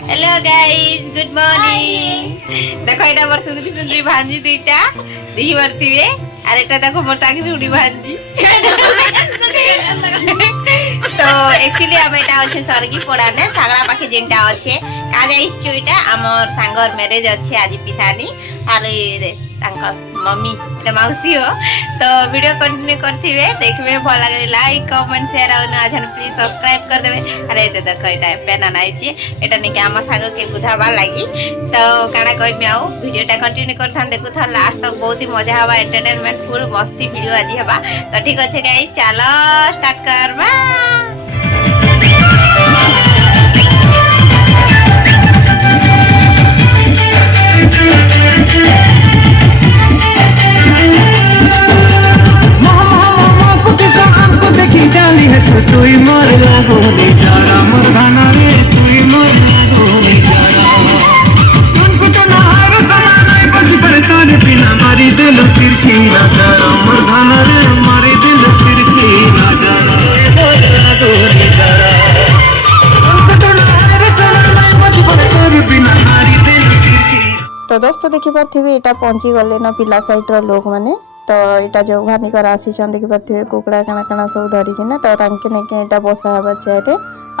Hello guys good morning देखो एटा बर सुंदरी सुंदरी भांजी दुईटा देखि बरथिबे आर एटा देखो मोटा की रुडी भांजी तो एक्चुअली हम एटा अच्छे सरगी पड़ा ने सागला पाखे जेंटा अच्छे का जाइस चुईटा हमर सांगर मैरिज अच्छे आज पिठानी आरे तांका मम्मी ते मौसी हो तो वीडियो कंटिन्यू करथिबे देखबे भल लागे लाइक कमेंट शेयर और आजन प्लीज सब्सक्राइब कर देबे अरे ते देखो एटा पेना नाइची एटा निके हमर साग के बुझाबा लागी तो काना कहबे आउ वीडियोटा कंटिन्यू करथान देखु था लास्ट तक बहुत ही मजा हवा एंटरटेनमेंट फुल मस्ती वीडियो आज हवा तो ठीक अछि गाइस चलो स्टार्ट करबा তুই মর লাগো রে যারা মোর ধানা রে তুই মর লাগো রে যারা তুমকো না হার সনা নাই বজবর তোর বিনা মারি দিল তিরছি না যারা মোর ধানা রে মারি দিল তিরছি না যারা মর লাগো রে যারা তুমকো না হার সনা নাই বজবর তোর বিনা মারি দিল তিরছি। तो दोस्तों देखी पार्थिवे एटा पहुंची गले ना पिला साइड रो लोग माने तो एटा जो भानी कर आसीछन देखि पार्थिवे कुकड़ा काना काना सब धरि किना तो तांके ने के एटा बसा हबा छेते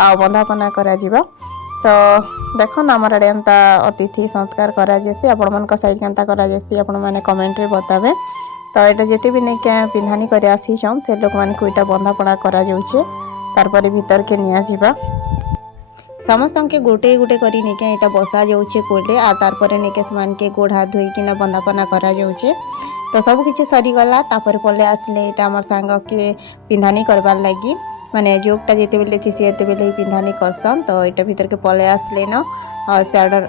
आ बंधापना करा जीवा तो देखो ना हमर एंता अतिथि संस्कार करा जेसी आपण मन को साइड केंता करा जेसी आपण माने कमेंट रे बताबे तो एटा जेते भी ने के पिन्हानी करे आसीछन से लोग मान को एटा बंधापना करा जाउछे तार पर भीतर के निया जीवा समस्त के गोटे गोटे करी नेके एटा बसा जाउछे कोले आ तार परे नेके समान के गोड़ हाथ धोई किना बंधापना करा जाउछे तो सब किछि सरी गला तापर पले आसले एटा हमर सांग के पिंधानी करबार लागी माने जोकटा जेते बेले थी सेते बेले पिंधानी करसन तो एटा भीतर के पले आसले न साडर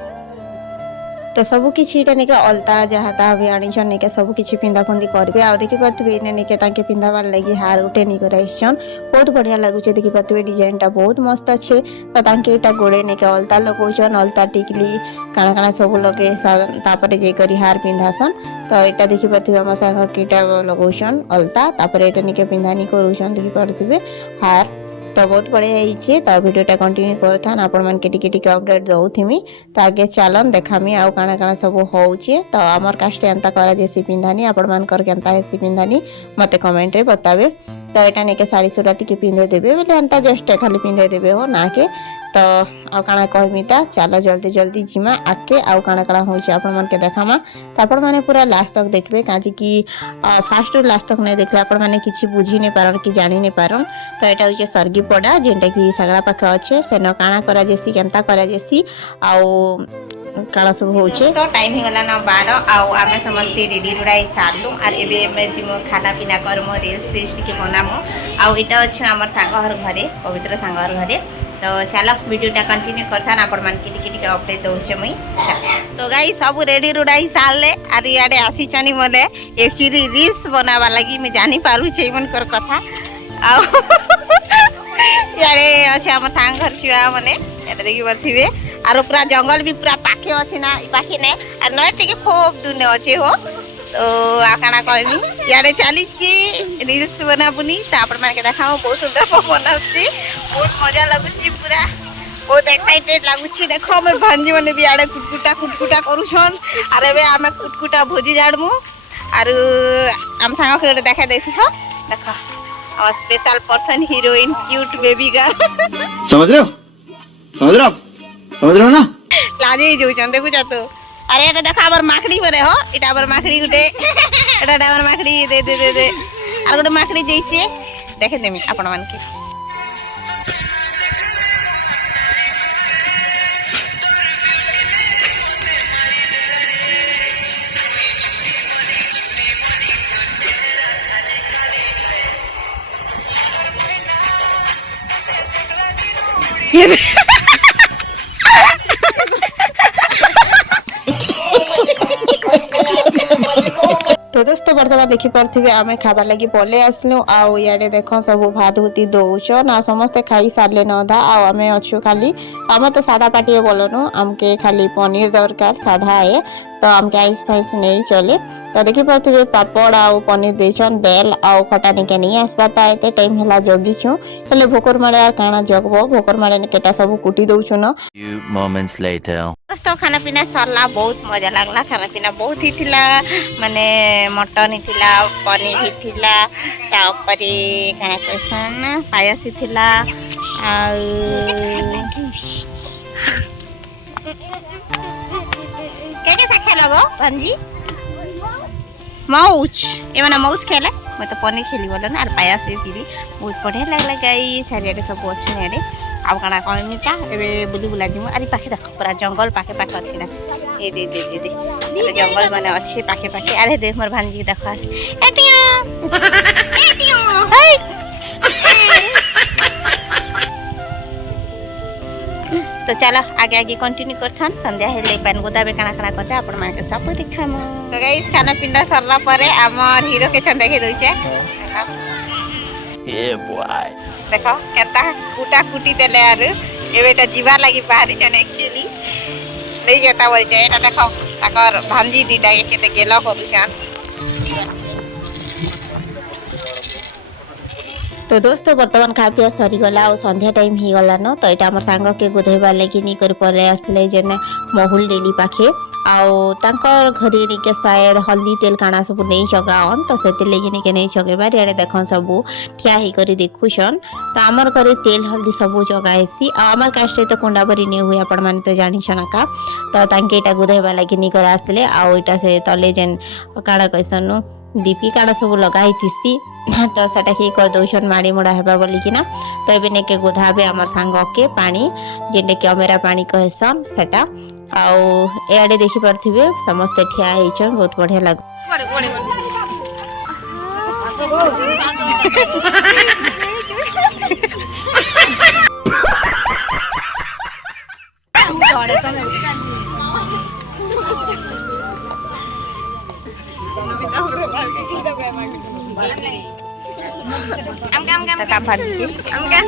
तो सब किछि एटा नेके अलता जहा ता भी आनी छन नेके सब किछि पिंधा फंदी करबे आ देखि पातबे ने नेके ताके पिंधाबार लागि हार उठे नि कराइछन बहुत बढ़िया लागु छे देखि पातबे डिजाइन टा बहुत मस्त छे तो ताके एटा गोड़े नेके अलता लगोछन अलता टिकली काना काना सब लगे तापरे जे करी हार पिंधासन तो एटा देखि पातबे हम संग केटा लगोछन अलता तापरे एटा नेके पिंधानी करूछन देखि पातबे हार तो बहुत बढ़िया है तो वीडियोटा कंटिन्यू करथान आपण मन के टिके टिके अपडेट दउथिमी तो आगे चलन देखामी आउ काना काना सब होउचे तो हमर कास्टे एंता करा जेसी पिंधानी आपण मन कर केंता हेसी पिंधानी मते कमेंट रे बताबे तो एटा नेके साड़ी सुड़ा टिके पिंधे देबे बोले एंता जस्ट खाली पिंधे देबे हो ना के तो आउ काना कहमी ता चलो जल्दी जल्दी जिमा आके आउ काना काना होउचे आपण मन के देखामा तो आपण माने पूरा लास्ट तक देखबे काजी की फास्ट टू लास्ट तक नै देखले आपण माने किछि बुझी नै पारन कि जानि नै पारन तो एटा होचे सरगी पड़ा जेंटा कि सगड़ा पाखे अच्छे से न काना करा जेसी केंता करा जेसी आउ काना सब होचे तो टाइम ही गला ना 12 आउ आमे समस्त रेडी रुडाई सारलु आर एबे में जिमो खाना पीना करमो रील्स पेस्ट के बनामो आउ एटा अछि हमर सांगहर घरे पवित्र सांगहर घरे तो चलो वीडियोटा कंटिन्यू करथान आपण मान के टिके अपडेट दउछे मई तो गाइस सब रेडी रुडाई सारले आर याडे आसी चनी मोले एक्चुअली रील्स बनावा लागि मैं जानि पारु छै मन कर कथा आउ यारे अच्छे हमर सांग घर छुआ माने एटा देखि बथिबे आरो पूरा जंगल भी पूरा पाखे अछि ना ई पाखे ने आ नय टिके खूब दुने अच्छे हो तो आकाना कहमी यारे चली छी रील्स बनाबुनी त आपण माने के देखाओ बहुत सुंदर पवन अछि बहुत मजा लागुची पूरा बहुत एक्साइटेड लागुची देखो हमर भांजी माने भी आडे कुटकुटा करूछन अरे बे आमे कुटकुटा भोजी जाडमु आरो हम सांग के देखा देसी हो देखो और special person heroine cute baby girl समझ रहे हो ना लाजे जो चंदे देखु जातो अरे एटा देखा आबर माखड़ी बरे हो एटा आबर माखड़ी गुटे एटा आबर माखड़ी दे आर गुटे माखड़ी जइचे देखे देमी आपण मान के तो दोस्तों बर्तमान देखी पारे आम खाबार लगी पलि आसलु आड़े देख सब भात भूति दौन आ समस्ते खाई सारे अधा आम अच्छु खाली आम तो सादा पार्टी बोलनु आमके खाली पनीर दरकार साधा है तो आमके आइस फाइस नहीं चले तो देखी पारे पापड़ आउ पनीर देछन देल आउ खटा निके नहीं आसपाता एते टाइम है जगिछु हेले भोकर मारे यार काना जगबो भोकर मारे केटा सब कुटी दउछन। Few moments later. दोस्तों खाना पीना सरला बहुत मजा लगला खाना पीना बहुत ही थिला माने मटन ही थिला पनीर ही थिला तापरे काना कहसन पायस ही थिला के साखे लगो भंजी मौज ए माने मौज खेले मैं तो पनीर खेली बोलो ना और पायस भी पीली बहुत बढ़िया लगला गाई सारियाडे सब अच्छे नेडे आउ काना कहमिता एबे बुली बुला जिमु अरे पाखे देख पूरा जंगल पाखे पाखे अछि ना ए दे दे दे दे जंगल माने अच्छे पाखे पाखे अरे देख मोर भांजी देख एटिया एटिया हे तो चलो आगे आगे कंटिन्यू करथन संध्या हेले पेन गोदाबे काना काना करते आपण मान के सब देखाम तो गाइस खाना पीना सरला परे हमर हीरो के छन देखे दउचे Yeah, boy. देखो केता कुटा कुटी देले आर एबेटा जीवा लागि बाहरी छन एक्चुअली नहीं जता बोल जे एटा देखो ताकर भांजी दीटा के केते गेला करूछन। तो दोस्तों बर्तमान खा पिया सरीगला और संध्या टाइम ही गला न तो यहाँ आम सांग के गुधेबार लगी नहीं कर पले आसले जेने महुल डेली पाखे आउ तांकर घरे निके शायद हल्दी तेल काना सब नहीं जगावन तो से लगी निके नहीं जगेबार यारे देखन सब ठिया ही करी देखुछन तो आमर घरे तेल हल्दी सब जगाएसी आ आमर कास्टे तो कुंडा भरी नहीं हुए आपण माने तो जानी छनका तो तांके एटा गुधेबा लगी नहीं कर आसले आउ एटा से तले जेन काना कैसनु दीपी काना सब लगाई थिसी तो सेटा के कर दउछन माड़ी मोड़ा हेबा बोली कि ना तो एबे नेके गोधाबे हमर सांग के पानी जेने के अमेरा पानी कहसन सेटा आउ एआडे देखि परथिबे समस्त ठिया हेछन बहुत बढ़िया लाग Kakak Fanti. Amkan.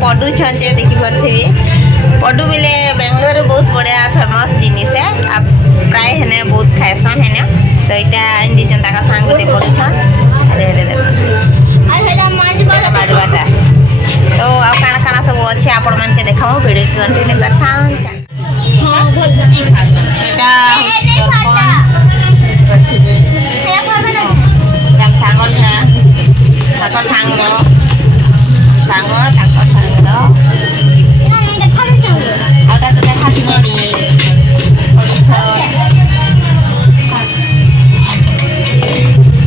पडू छे देखी पारे पडू बिले बेंगलोर बहुत बढ़िया फेमस जिनिस है आप प्राय है बहुत खाएसन है तो यहाँ इन दीजन ताका सांग गोटे पडू छन अरे अरे देखो बाजुआटा तो आ काना काना सब अच्छे आपण मन के देखाओ वीडियो कंटिन्यू करथा एटा सरपंच ताकर सांगरो सांग ताकर सांगरो आटा तो देखा कि नहीं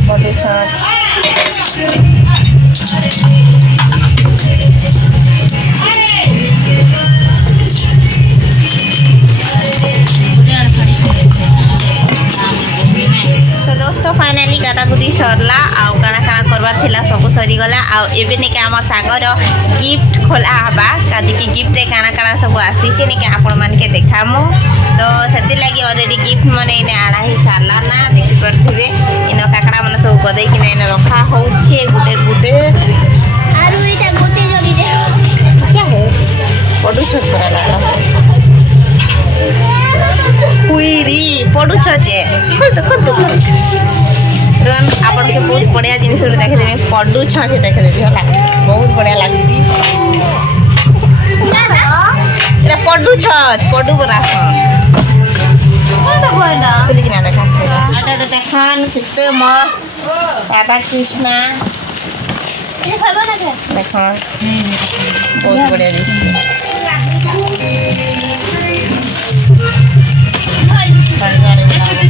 बड़े तो दोस्तों फाइनाली गादागुदी सरला आउ काना काना करवार थिला सब सरीगला आउ एबे नेके हमर सागर गिफ्ट खोला हबा काजी की गिफ्ट रे काना काना सब आसीछे नेके आपण मान के देखामु तो सेति लागि ऑलरेडी गिफ्ट मने इने आड़ा ही सारला ना देखि परथिबे इनो काकड़ा मन सब गदै कि नै रखा होउछे गुटे गुटे आरु एटा गोटे जगी दे क्या है पडू छोट करा लागला हुईरी पडू छजे खुद रन आपण के बहुत बढ़िया जिनिस देखे देबे पडू छजे देखे देबे होला बहुत बढ़िया लागसी एला पडू छज पडू बरासन कोन होइना बोली कि ना देखा आटा देखन किते मस्त राधा कृष्ण देख बहुत बढ़िया दिखती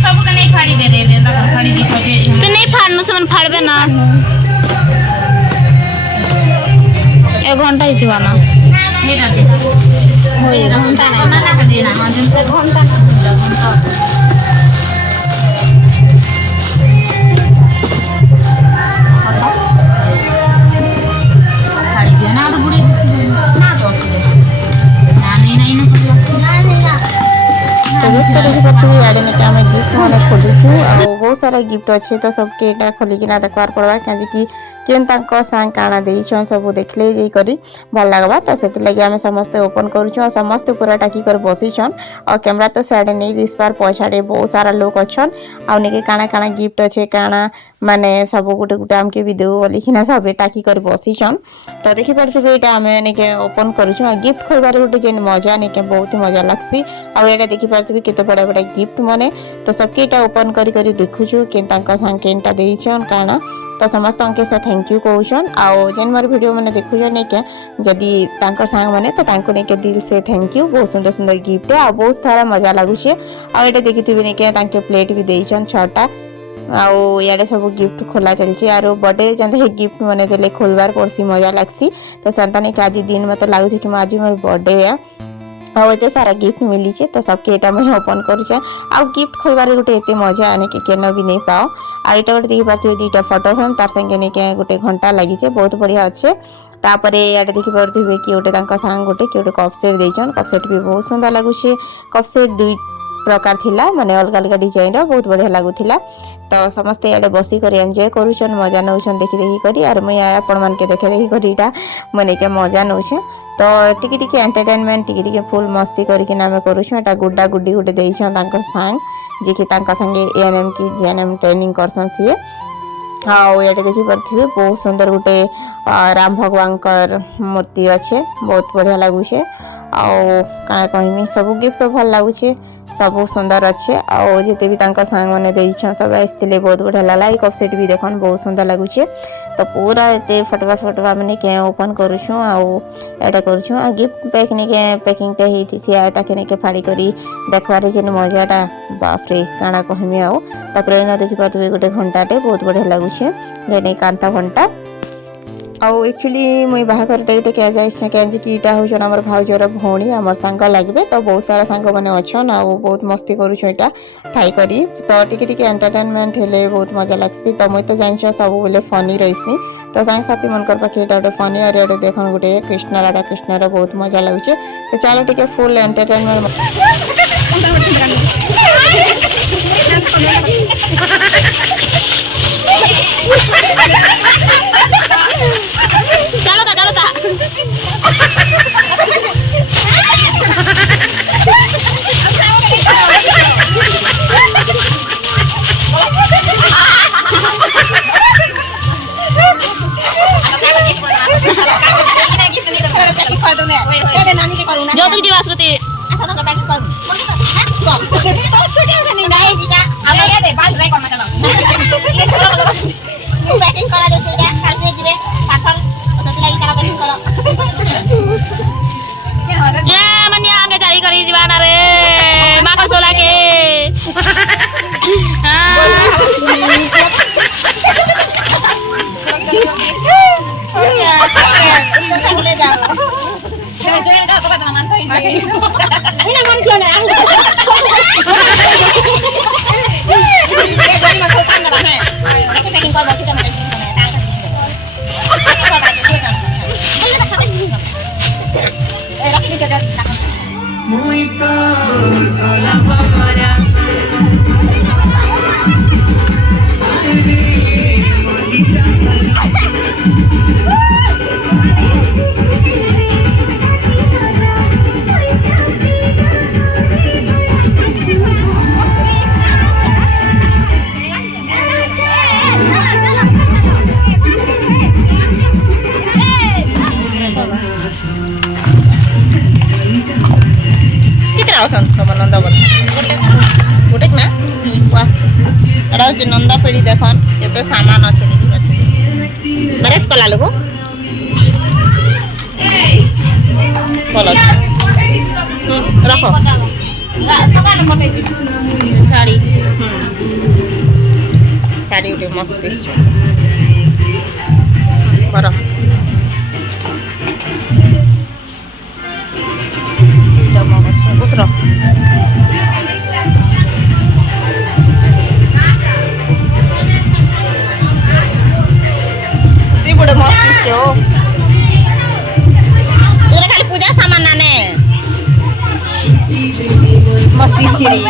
सबके नहीं फाड़ी दे रहे फाड़ी दी तो नहीं फाड़नु से फाड़बे ना 1 घंटा ही थी ना घंटा ना देना हाँ घंटा फाड़ी दिया ना बुढ़े ना तो नहीं नहीं ना तो दोस्तों देखिए याडे ने आम गिफ्ट मैंने खोलुछु आ बहुत सारा गिफ्ट अच्छे तो सबके यहाँ खोलिकिना देखवार पड़वा कहीं केन सांग काना देछन सब देखले जे करी भल लागबा तो से लगे आम समस्ते ओपन करूछु समस्ते पूरा टाकी कर बसीछन और कैमरा तो साइड नहीं दिस पार पछाड़े बहुत सारा लोग अच्छन आ उनके काना काना गिफ्ट अच्छे काना माने सब गोटे गोटे आमके भी देव बोलिकिना सब टाकी कर बसीछन तो देखि पारथिबे एटा आमे नेके ओपन करूछु आ गिफ्ट खोलबार गोटे जेन मजा नेके बहुत ही मजा लागसी आ एटा देखि पारथिबे केते बड़ा बड़ा गिफ्ट मने तो सबके एटा ओपन करी करी देखुछु केन तांका सांग केनटा देइछन काना तो समस्त अंके से थैंक यू कहूछन आओ जेन मोर वीडियो मैंने देखुछन ने के जदी तांकर सांग माने तो तांको ने के दिल से थैंक यू बहुत सुंदर सुंदर गिफ्ट आ बहुत सारा मजा लागुछे आ एटा देखिथिबे ने के तांके प्लेट भी देइछन 6टा आओ याडे सब गिफ्ट खोला चलछि आरो बर्थडे जंदे गिफ्ट माने देले खोलबार पड़सी मजा लागसी तो संताने के आज दिन मते लागुछे कि आज मोर बर्थडे है और एते सारा गिफ्ट मिली छे तो सबके एटा मैं ओपन करू छे आ गिफ्ट खोलबारे गोटे एते मजा आने के केनो भी नहीं पाओ आ एटा गोटे देखि पाछो दुईटा फोटो फ्रेम तार संगे ने के गोटे घंटा लागि छे बहुत बढ़िया अच्छे तापरे याडे देखि परथिबे कि गोटे तांका सांग गोटे कि गोटे कप सेट देइछन कप सेट भी बहुत सुंदर लागु छे कप सेट दुई प्रकार थिला माने अलग अलग डिजाइन रो बहुत बढ़िया लागुथिला तो समस्त याडे बसी कर एंजॉय करूछन मजा नउछन देखि देखि करी आर मैं आपण मान के देखे देखि करी इटा मने के मजा नउछे तो टिके टिके एंटरटेनमेंट टिके टिके फुल मस्ती करिके नामे करूछु एटा गुड्डा गुड्डी गुटे देइछन तांकर सांग जे कि तांका संगे एएनएम की जेएनएम ट्रेनिंग करसन सिए हाँ ये देखी पारे बहुत सुंदर गोटे राम भगवान मूर्ति अच्छे बहुत बढ़िया लगुचे आना कहमी सब गिफ्ट भल लगुचे सब सुंदर अच्छे आउ जिते भी सांग मैंने देछन सब आसते बहुत बढ़िया लगा कप सेट भी देखन बहुत सुंदर लगुचे तो पूरा एते फटवा फटवा मैंने के ओपन करूँ आटा करूँ आ गिफ्ट पैक ने के पैकिंग टे ही ताके के फाड़ी करी देखबार जेन मजाटा बापरे काना कहमी आउ देखी पारे गोटे घंटाटे बहुत बढ़िया लगुचे जे कांता घंटा आउ एक्चुअली मुई बाहाघर टे क्या जाए कि इटा हूँ आम भाउजर भौणी आम सांग लगे तो बहुत सारा सांग मैंने अच्छन आ बहुत मस्ती करूँ थाई करी तो टिके एंटरटेनमेंट हेले बहुत मजा लगसी तो मुई तो जान सब बोले फनी रहीसी तो सांग साथी मनकर पाखे गोटे फनी और ये देखन गोटे कृष्ण राधा कृष्ण बहुत मजा लगुचे तो चलो टिके फुल एंटरटेनमेंट ज्योति दिवस श्रुति जारी करी जीवाना रे माको सोला के नंदा पेड़ी देखन ये सामान अच्छे ମ୍ୟାରେଜ୍ କଲା ଲୋକ ଭଲ ଅଛି ରଖ ସକାଳେ ପଠେଇବି ଶାଢ଼ୀ ଶାଢ଼ୀ ଗୋଟେ ମସ୍ତ ଦିଶୁଛି ବର ଉତ୍ତର তুই বড় মস্ত দিশছো এগুলো খালি পূজা সামান না নে মস্ত দিশছি রে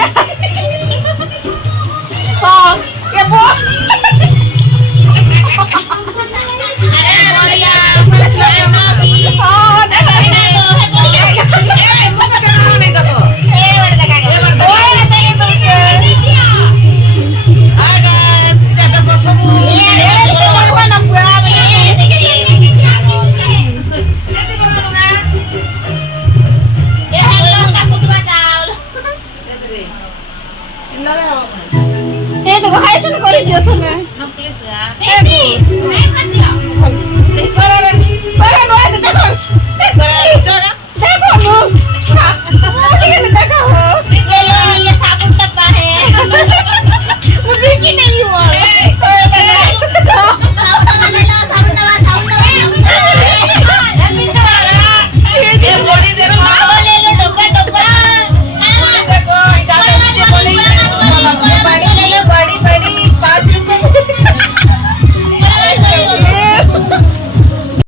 ଏ ଦେଖ ହାଇଛନ୍ କରି ଦିଅଛ ନା